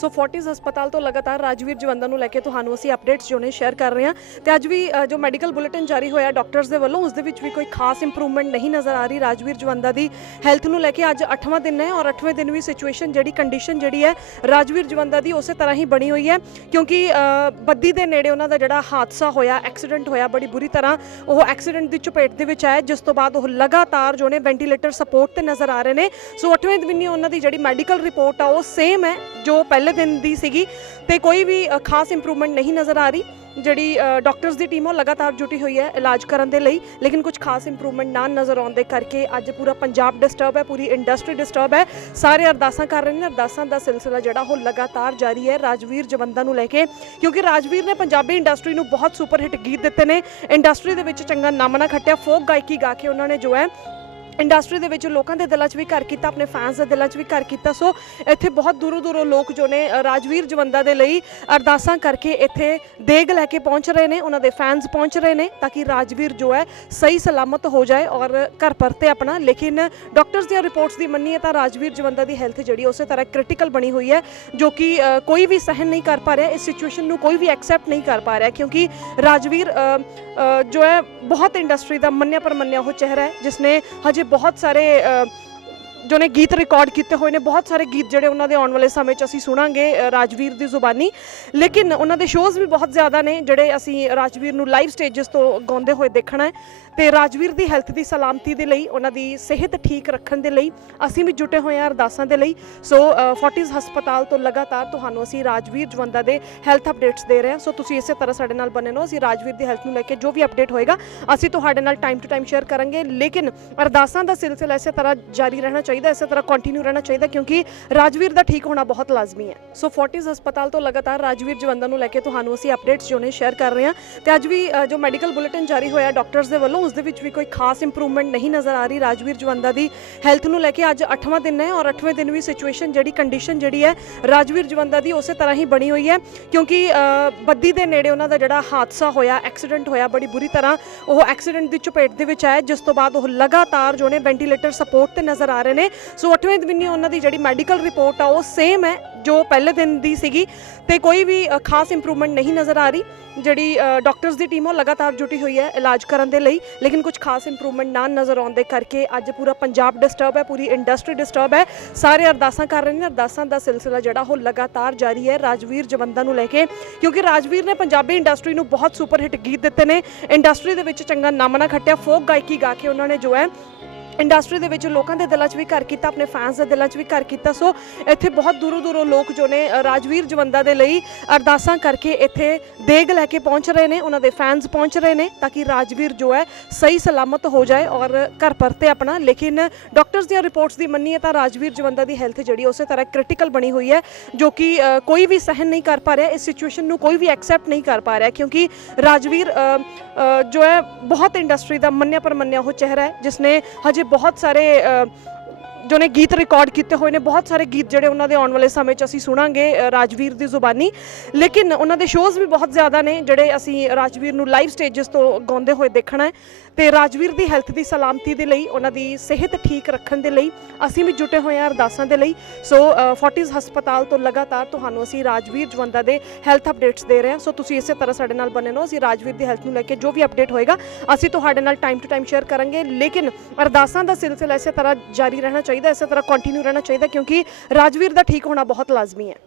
ਸੋ Fortis ਹਸਪਤਾਲ ਤੋਂ ਲਗਾਤਾਰ ਰਾਜਵੀਰ ਜਵੰਦਾ ਨੂੰ ਲੈ ਕੇ ਤੁਹਾਨੂੰ ਅਸੀਂ ਅਪਡੇਟਸ ਜੋ ਨੇ ਸ਼ੇਅਰ ਕਰ ਰਹੇ ਹਾਂ। ਤੇ ਅੱਜ ਵੀ ਜੋ ਮੈਡੀਕਲ ਬੁਲੇਟਿਨ ਜਾਰੀ ਹੋਇਆ ਡਾਕਟਰਸ ਦੇ ਵੱਲੋਂ, ਉਸ ਦੇ ਵਿੱਚ ਵੀ ਕੋਈ ਖਾਸ ਇੰਪਰੂਵਮੈਂਟ ਨਹੀਂ ਨਜ਼ਰ ਆ ਰਹੀ ਰਾਜਵੀਰ ਜਵੰਦਾ ਦੀ ਹੈਲਥ ਨੂੰ ਲੈ ਕੇ। ਅੱਜ 8ਵਾਂ ਦਿਨ ਹੈ ਔਰ 8ਵੇਂ ਦਿਨ ਵੀ ਸਿਚੁਏਸ਼ਨ ਜਿਹੜੀ ਕੰਡੀਸ਼ਨ ਜਿਹੜੀ ਹੈ ਰਾਜਵੀਰ ਜਵੰਦਾ ਦੀ ਉਸੇ ਤਰ੍ਹਾਂ ਹੀ ਬਣੀ ਹੋਈ ਹੈ। ਕਿਉਂਕਿ ਬੱਦੀ ਦੇ ਨੇੜੇ ਉਹਨਾਂ ਦਾ ਜਿਹੜਾ ਹਾਦਸਾ ਹੋਇਆ ਐਕਸੀਡੈਂਟ ਹੋਇਆ, ਬੜੀ ਬੁਰੀ ਤਰ੍ਹਾਂ ਉਹ ਐਕਸੀਡੈਂਟ ਦੀ ਚਪੇਟ ਦੇ ਵਿੱਚ ਆਇਆ। ਜਿਸ ਤੋਂ ਬਾਅਦ ਉਹ ਲਗਾਤਾਰ ਜੋ ਨੇ ਵੈਂਟੀਲੇਟਰ ਸਪੋਰਟ ਤੇ ਨਜ਼ਰ ਆ ਰਹੇ ਨੇ। ਸੋ 8ਵੇਂ ਦਿਨ ਹੀ ਉਹਨਾਂ ਦੀ ਜਿਹੜੀ ਮੈਡੀਕਲ ਰਿਪੋਰਟ ਆ, ਉਹ ਸੇਮ ਹੈ ਜੋ ਪਹਿਲੇ ਦਿਨ ਦੀ ਸੀਗੀ ਤੇ ਕੋਈ ਵੀ ਅ, ਖਾਸ ਇੰਪਰੂਵਮੈਂਟ ਨਹੀਂ ਨਜ਼ਰ ਆ ਰਹੀ। ਜਿਹੜੀ ਡਾਕਟਰਸ ਦੀ ਟੀਮ ਉਹ ਲਗਾਤਾਰ ਜੁਟੀ ਹੋਈ ਹੈ ਇਲਾਜ ਕਰਨ ਦੇ ਲਈ। ਲੇਕਿਨ ਕੁਝ ਖਾਸ ਇੰਪਰੂਵਮੈਂਟ ਨਾ ਨਜ਼ਰ ਆਉਣ ਦੇ ਕਰਕੇ ਅੱਜ ਪੂਰਾ ਪੰਜਾਬ ਡਿਸਟਰਬ ਹੈ ਪੂਰੀ ਇੰਡਸਟਰੀ ਡਿਸਟਰਬ ਹੈ। ਸਾਰੇ ਅਰਦਾਸਾਂ ਕਰ ਰਹੇ ਨੇ। ਅਰਦਾਸਾਂ ਦਾ ਸਿਲਸਿਲਾ ਜਿਹੜਾ ਉਹ ਲਗਾਤਾਰ ਜਾਰੀ ਹੈ ਰਾਜਵੀਰ ਜਵੰਦਾ ਨੂੰ ਲੈ ਕੇ। ਕਿਉਂਕਿ ਰਾਜਵੀਰ ਨੇ ਪੰਜਾਬੀ ਇੰਡਸਟਰੀ ਨੂੰ ਬਹੁਤ ਸੁਪਰ ਹਿੱਟ ਗੀਤ ਦਿੱਤੇ ਨੇ। ਇੰਡਸਟਰੀ ਦੇ ਵਿੱਚ ਚੰਗਾ ਨਾਮਨਾ ਖੱਟਿਆ। ਫੋਕ ਗਾਇਕੀ ਗਾ ਕੇ ਉਹਨਾਂ ਨੇ ਜੋ ਹੈ ਇੰਡਸਟਰੀ ਦੇ ਵਿੱਚ ਲੋਕਾਂ ਦੇ ਦਿਲਾਂ 'ਚ ਵੀ ਘਰ ਕੀਤਾ, ਆਪਣੇ ਫੈਨਸ ਦੇ ਦਿਲਾਂ 'ਚ ਵੀ ਘਰ ਕੀਤਾ। ਸੋ ਇੱਥੇ ਬਹੁਤ ਦੂਰੋਂ ਦੂਰੋਂ ਲੋਕ ਜੋ ਨੇ ਰਾਜਵੀਰ ਜਵੰਦਾ ਦੇ ਲਈ ਅਰਦਾਸਾਂ ਕਰਕੇ ਇੱਥੇ ਦੇਗ ਲੈ ਕੇ ਪਹੁੰਚ ਰਹੇ ਨੇ, ਉਹਨਾਂ ਦੇ ਫੈਨਸ ਪਹੁੰਚ ਰਹੇ ਨੇ ਤਾਂ ਕਿ ਰਾਜਵੀਰ ਜੋ ਹੈ, ਸਹੀ ਸਲਾਮਤ ਹੋ ਜਾਏ ਔਰ ਘਰ ਪਰਤੇ ਆਪਣਾ ਲੇਕਿਨ ਡਾਕਟਰਸ ਦੀਆਂ ਰਿਪੋਰਟਸ ਦੀ ਮੰਨੀਏ ਤਾਂ ਰਾਜਵੀਰ ਜਵੰਦਾ ਦੀ ਹੈਲਥ ਜਿਹੜੀ ਉਸੇ ਤਰ੍ਹਾਂ ਕ੍ਰਿਟੀਕਲ ਬਣੀ ਹੋਈ ਹੈ, ਜੋ ਕਿ ਕੋਈ ਵੀ ਸਹਿਨ ਨਹੀਂ ਕਰ ਪਾ ਰਿਹਾ, ਇਸ ਸਿਚੁਏਸ਼ਨ ਨੂੰ ਕੋਈ ਵੀ ਐਕਸੈਪਟ ਨਹੀਂ ਕਰ ਪਾ ਰਿਹਾ ਕਿਉਂਕਿ ਰਾਜਵੀਰ ਜੋ ਹੈ, ਬਹੁਤ ਇੰਡਸਟਰੀ ਦਾ ਮੰਨਿਆ ਪਰਮੰਨਿਆ ਉਹ ਚਿਹਰਾ ਹੈ, ਜਿਸ ਨੇ ਹਜੇ ਬਹੁਤ ਸਾਰੇ ਜੋ ਨੇ ਗੀਤ ਰਿਕਾਰਡ ਕੀਤੇ ਹੋਏ ਨੇ, ਬਹੁਤ ਸਾਰੇ ਗੀਤ ਜਿਹੜੇ ਉਹਨਾਂ ਦੇ ਆਉਣ ਵਾਲੇ ਸਮੇਂ 'ਚ ਅਸੀਂ ਸੁਣਾਂਗੇ ਰਾਜਵੀਰ ਦੀ ਜ਼ੁਬਾਨੀ। ਲੇਕਿਨ ਉਹਨਾਂ ਦੇ ਸ਼ੋਜ਼ ਵੀ ਬਹੁਤ ਜ਼ਿਆਦਾ ਨੇ, ਜਿਹੜੇ ਅਸੀਂ ਰਾਜਵੀਰ ਨੂੰ ਲਾਈਵ ਸਟੇजेस ਤੋਂ ਗਾਉਂਦੇ ਹੋਏ ਦੇਖਣਾ ਹੈ। ਤੇ ਰਾਜਵੀਰ ਦੀ ਹੈਲਥ ਦੀ ਸਲਾਮਤੀ ਦੇ ਲਈ, ਉਹਨਾਂ ਦੀ ਸਿਹਤ ਠੀਕ ਰੱਖਣ ਦੇ ਲਈ, ਅਸੀਂ ਵੀ ਜੁਟੇ ਹੋਏ ਹਾਂ ਅਰਦਾਸਾਂ ਦੇ ਲਈ। ਸੋ ਫੋਰਟਿਸ ਹਸਪਤਾਲ ਤੋਂ ਲਗਾਤਾਰ ਤੁਹਾਨੂੰ ਅਸੀਂ ਰਾਜਵੀਰ ਜਵੰਦਾ ਦੇ ਹੈਲਥ ਅਪਡੇਟਸ ਦੇ ਰਹੇ ਹਾਂ। ਸੋ ਤੁਸੀਂ ਇਸੇ ਤਰ੍ਹਾਂ ਸਾਡੇ ਨਾਲ ਬਣੇ ਰਹੋ, ਅਸੀਂ ਰਾਜਵੀਰ ਦੀ ਹੈਲਥ ਨੂੰ ਲੈ ਕੇ ਜੋ ਵੀ ਅਪਡੇਟ ਹੋਏਗਾ, ਅਸੀਂ ਤੁਹਾਡੇ ਨਾਲ ਟਾਈਮ ਟੂ ਟਾਈਮ ਸ਼ੇਅਰ ਕਰਾਂਗੇ। ਲੇਕਿਨ ਅਰਦਾਸਾਂ ਦਾ ਸਿਲਸਿਲਾ ਇਸੇ ਤਰ੍ਹਾਂ ਜਾਰੀ ਰਹਿਣਾ ਚਾਹੀਦਾ, ਇਸੇ ਤਰ੍ਹਾਂ ਕੰਟੀਨਿਊ ਰਹਿਣਾ ਚਾਹੀਦਾ ਕਿਉਂਕਿ ਰਾਜਵੀਰ ਦਾ ਠੀਕ ਹੋਣਾ ਬਹੁਤ ਲਾਜ਼ਮੀ ਹੈ। ਸੋ ਫੋਰਟਿਸ ਹਸਪਤਾਲ ਤੋਂ ਲਗਾਤਾਰ ਰਾਜਵੀਰ ਜਵੰਦਾ ਨੂੰ ਲੈ ਕੇ ਤੁਹਾਨੂੰ ਅਸੀਂ ਅਪਡੇਟਸ ਜੋ ਨੇ ਸ਼ੇਅਰ ਕਰ ਰਹੇ ਹਾਂ। ਤੇ ਅੱਜ ਵੀ ਜੋ ਮੈਡੀਕਲ ਬੁਲੇਟਿਨ ਜਾਰੀ ਹੋਇਆ ਡਾਕਟਰਸ ਦੇ ਵੱਲੋਂ, ਉਸ ਦੇ ਵਿੱਚ ਵੀ ਕੋਈ ਖਾਸ ਇੰਪਰੂਵਮੈਂਟ ਨਹੀਂ ਨਜ਼ਰ ਆ ਰਹੀ ਰਾਜਵੀਰ ਜਵੰਦਾ ਦੀ ਹੈਲਥ ਨੂੰ ਲੈ ਕੇ। ਅੱਜ 8ਵਾਂ ਦਿਨ ਹੈ ਔਰ 8ਵੇਂ ਦਿਨ ਵੀ ਸਿਚੁਏਸ਼ਨ ਜਿਹੜੀ ਕੰਡੀਸ਼ਨ ਜਿਹੜੀ ਹੈ ਰਾਜਵੀਰ ਜਵੰਦਾ ਦੀ ਉਸੇ ਤਰ੍ਹਾਂ ਹੀ ਬਣੀ ਹੋਈ ਹੈ। ਕਿਉਂਕਿ ਬੱਦੀ ਦੇ ਨੇੜੇ ਉਹਨਾਂ ਦਾ ਜਿਹੜਾ ਹਾਦਸਾ ਹੋਇਆ ਐਕਸੀਡੈਂਟ ਹੋਇਆ, ਬੜੀ ਬੁਰੀ ਤਰ੍ਹਾਂ ਉਹ ਐਕਸੀਡੈਂਟ ਦੀ ਚਪੇਟ ਦੇ ਵਿੱਚ ਆਇਆ। ਜਿਸ ਤੋਂ ਬਾਅਦ ਉਹ ਲਗਾਤਾਰ ਜੋ ਨੇ ਵੈਂਟੀਲੇਟਰ ਸਪੋਰਟ ਤੇ ਨਜ਼ਰ ਆ ਰਹੇ ਨੇ। ਸੋ 8ਵੇਂ ਦਿਨ ਹੀ ਉਹਨਾਂ ਦੀ ਜਿਹੜੀ ਮੈਡੀਕਲ ਰਿਪੋਰਟ ਆ, ਉਹ ਸੇਮ ਹੈ, ਜੋ ਪਹਿਲੇ ਦਿਨ ਦੀ ਸੀਗੀ। ਤੇ ਕੋਈ ਵੀ ਖਾਸ ਇੰਪਰੂਵਮੈਂਟ ਨਹੀਂ ਨਜ਼ਰ ਆ ਰਹੀ। ਜਿਹੜੀ ਡਾਕਟਰਸ ਦੀ ਟੀਮ ਉਹ ਲਗਾਤਾਰ ਜੁਟੀ ਹੋਈ ਹੈ ਇਲਾਜ ਕਰਨ ਦੇ ਲਈ। ਲੇਕਿਨ ਕੁਝ ਖਾਸ ਇੰਪਰੂਵਮੈਂਟ ਨਾ ਨਜ਼ਰ ਆਉਣ ਦੇ ਕਰਕੇ ਅੱਜ ਪੂਰਾ ਪੰਜਾਬ ਡਿਸਟਰਬ ਹੈ, ਪੂਰੀ ਇੰਡਸਟਰੀ ਡਿਸਟਰਬ ਹੈ। ਸਾਰੇ ਅਰਦਾਸਾਂ ਕਰ ਰਹੇ ਨੇ। ਅਰਦਾਸਾਂ ਦਾ ਸਿਲਸਿਲਾ ਜਿਹੜਾ, ਉਹ ਲਗਾਤਾਰ ਜਾਰੀ ਹੈ ਰਾਜਵੀਰ ਜਵੰਦਾ ਨੂੰ ਲੈ ਕੇ। ਕਿਉਂਕਿ ਰਾਜਵੀਰ ਨੇ ਪੰਜਾਬੀ ਇੰਡਸਟਰੀ ਨੂੰ ਬਹੁਤ ਸੁਪਰ ਹਿੱਟ ਗੀਤ ਦਿੱਤੇ ਨੇ। ਇੰਡਸਟਰੀ ਦੇ ਵਿੱਚ ਚੰਗਾ ਨਾਮਣਾ ਖੱਟਿਆ। ਫੋਕ ਗਾਇਕੀ ਗਾ ਕੇ ਉਹਨਾਂ ਨੇ ਜੋ ਹੈ ਇੰਡਸਟਰੀ ਦੇ ਵਿੱਚ ਲੋਕਾਂ ਦੇ ਦਿਲਾਂ 'ਚ ਵੀ ਘਰ ਕੀਤਾ, ਆਪਣੇ ਫੈਨਸ ਦੇ ਦਿਲਾਂ 'ਚ ਵੀ ਘਰ ਕੀਤਾ। ਸੋ ਇੱਥੇ ਬਹੁਤ ਦੂਰੋਂ ਦੂਰੋਂ ਲੋਕ ਜੋ ਨੇ ਰਾਜਵੀਰ ਜਵੰਦਾ ਦੇ ਲਈ ਅਰਦਾਸਾਂ ਕਰਕੇ ਇੱਥੇ ਦੇਗ ਲੈ ਕੇ ਪਹੁੰਚ ਰਹੇ ਨੇ, ਉਹਨਾਂ ਦੇ ਫੈਨਸ ਪਹੁੰਚ ਰਹੇ ਨੇ ਤਾਂ ਕਿ ਰਾਜਵੀਰ ਜੋ ਹੈ, ਸਹੀ ਸਲਾਮਤ ਹੋ ਜਾਏ ਔਰ ਘਰ ਪਰਤੇ ਆਪਣਾ। ਲੇਕਿਨ ਡਾਕਟਰਸ ਦੀਆਂ ਰਿਪੋਰਟਸ ਦੀ ਮੰਨੀਏ ਤਾਂ ਰਾਜਵੀਰ ਜਵੰਦਾ ਦੀ ਹੈਲਥ ਜਿਹੜੀ ਉਸੇ ਤਰ੍ਹਾਂ ਕ੍ਰਿਟੀਕਲ ਬਣੀ ਹੋਈ ਹੈ, ਜੋ ਕਿ ਕੋਈ ਵੀ ਸਹਿਨ ਨਹੀਂ ਕਰ ਪਾ ਰਿਹਾ, ਇਸ ਸਿਚੁਏਸ਼ਨ ਨੂੰ ਕੋਈ ਵੀ ਐਕਸੈਪਟ ਨਹੀਂ ਕਰ ਪਾ ਰਿਹਾ ਕਿਉਂਕਿ ਰਾਜਵੀਰ ਜੋ ਹੈ, ਬਹੁਤ ਇੰਡਸਟਰੀ ਦਾ ਮੰਨਿਆ ਪਰਮੰਨਿਆ ਉਹ ਚਿਹਰਾ ਹੈ, ਜਿਸ ਨੇ ਹਜੇ ਬਹੁਤ ਸਾਰੇ ਜੋ ਨੇ ਗੀਤ ਰਿਕਾਰਡ ਕੀਤੇ ਹੋਏ ਨੇ, ਬਹੁਤ ਸਾਰੇ ਗੀਤ ਜਿਹੜੇ ਉਹਨਾਂ ਦੇ ਆਉਣ ਵਾਲੇ ਸਮੇਂ 'ਚ ਅਸੀਂ ਸੁਣਾਂਗੇ ਰਾਜਵੀਰ ਦੀ ਜ਼ੁਬਾਨੀ। ਲੇਕਿਨ ਉਹਨਾਂ ਦੇ ਸ਼ੋਜ਼ ਵੀ ਬਹੁਤ ਜ਼ਿਆਦਾ ਨੇ, ਜਿਹੜੇ ਅਸੀਂ ਰਾਜਵੀਰ ਨੂੰ ਲਾਈਵ ਸਟੇजेस ਤੋਂ ਗਾਉਂਦੇ ਹੋਏ ਦੇਖਣਾ ਹੈ। ਤੇ ਰਾਜਵੀਰ ਦੀ ਹੈਲਥ ਦੀ ਸਲਾਮਤੀ ਦੇ ਲਈ, ਉਹਨਾਂ ਦੀ ਸਿਹਤ ਠੀਕ ਰੱਖਣ ਦੇ ਲਈ, ਅਸੀਂ ਵੀ ਜੁਟੇ ਹੋਏ ਹਾਂ ਅਰਦਾਸਾਂ ਦੇ ਲਈ। ਸੋ ਫੋਰਟਿਸ ਹਸਪਤਾਲ ਤੋਂ ਲਗਾਤਾਰ ਤੁਹਾਨੂੰ ਅਸੀਂ ਰਾਜਵੀਰ ਜਵੰਦਾ ਦੇ ਹੈਲਥ ਅਪਡੇਟਸ ਦੇ ਰਹੇ ਹਾਂ। ਸੋ ਤੁਸੀਂ ਇਸੇ ਤਰ੍ਹਾਂ ਸਾਡੇ ਨਾਲ ਬਣੇ ਰਹੋ, ਅਸੀਂ ਰਾਜਵੀਰ ਦੀ ਹੈਲਥ ਨੂੰ ਲੈ ਕੇ ਜੋ ਵੀ ਅਪਡੇਟ ਹੋਏਗਾ, ਅਸੀਂ ਤੁਹਾਡੇ ਨਾਲ ਟਾਈਮ ਟੂ ਟਾਈਮ ਸ਼ੇਅਰ ਕਰਾਂਗੇ। ਲੇਕਿਨ ਅਰਦਾਸਾਂ ਦਾ ਸਿਲਸਿਲਾ ਇਸੇ ਤਰ੍ਹਾਂ ਜਾਰੀ ਰਹਿਣਾ ਚਾਹੀਦਾ ਚਾਹੀਦਾ ਇਸੇ ਤਰ੍ਹਾਂ ਕੰਟੀਨਿਊ ਰਹਿਣਾ ਚਾਹੀਦਾ ਕਿਉਂਕਿ ਰਾਜਵੀਰ ਦਾ ਠੀਕ ਹੋਣਾ ਬਹੁਤ ਲਾਜ਼ਮੀ ਹੈ।